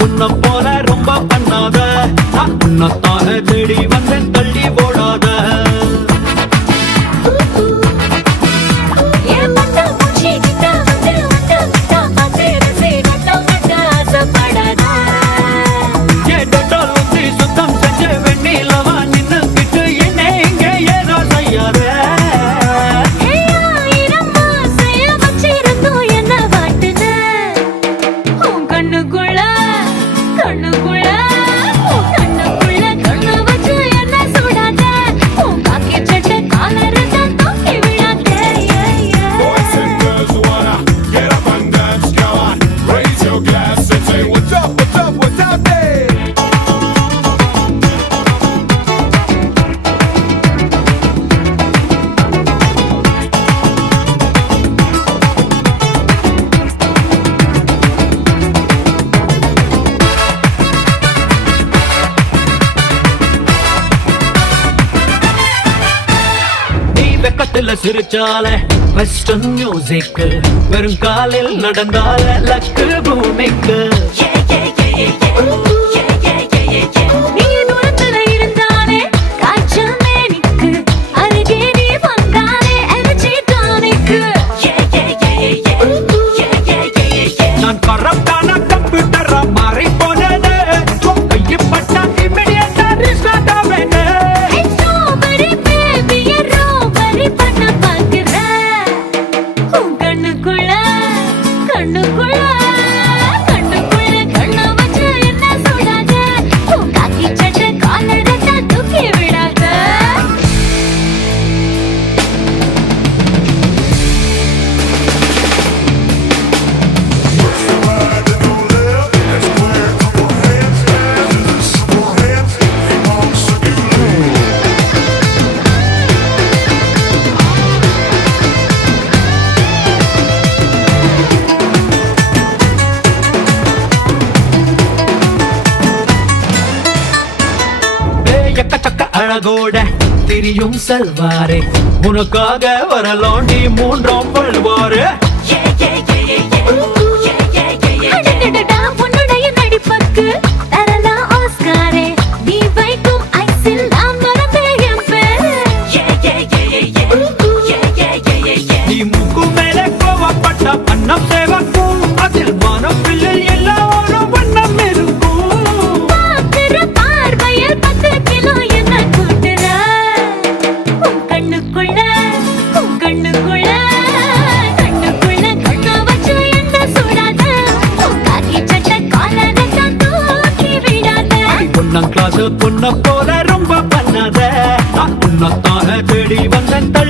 புன்னம் போல ரொம்ப பண்ணாத, உன்னத்தாக தேடி வந்தேன் தள்ளி போடாத. சுத்தம் செஞ்ச வெண்ணிலவா நின்னு கிட்டு என்ன இங்க ஏதோ செய்யாத. சிரிச்சால வெஸ்டர்ன் மியூசிக், வெறும் காலில் நடந்தால லக்கு பூமிக்கு. நான் கரப்டான கம்ப்யூட்டரா மாறி போனது, கையப்பட்ட இமிடியேட்டா ரீஸ்டார்ட் ஆவேனே. அழகோட திரியும் செல்வாரே, உனக்காக வரலோண்டி மூன்றாம் பல்வாரு. உன்னுடைய நடிப்புக்கு தரலாம் ஆஸ்காரே, நீ வைக்கும் ஐசில் நான் மறந்தேன் பேரு. நீ மூக்கு மேலே கோவப்பட்ட அன்னம் சேவக்கும், அதில் மனம் பிள்ளை எல்லாரும் வண்ணம் இருக்கும். பொன்ன போல ரொம்ப பண்ணாத, உன்னத்தாக தேடி வந்தேன்.